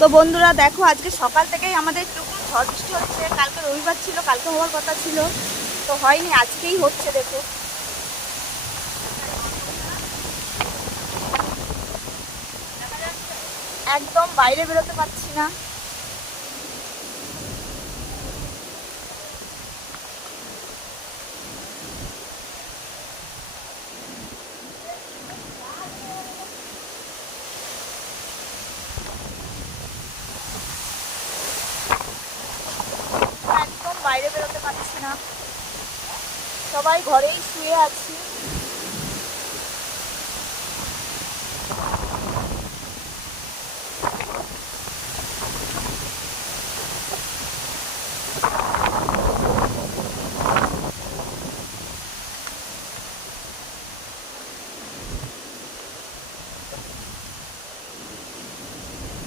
তো বন্ধুরা দেখো, আজকে সকাল থেকেই আমাদের একটু ঝড় বৃষ্টি হচ্ছে। কালকে রবিবার ছিল, কালকে হওয়ার কথা ছিল, তো হয়নি, আজকেই হচ্ছে। দেখো একদম বাইরে বেরোতে পারছি না। একদম বাইরে বেরোতে পারছি না, সবাই ঘরেই শুয়ে আছি।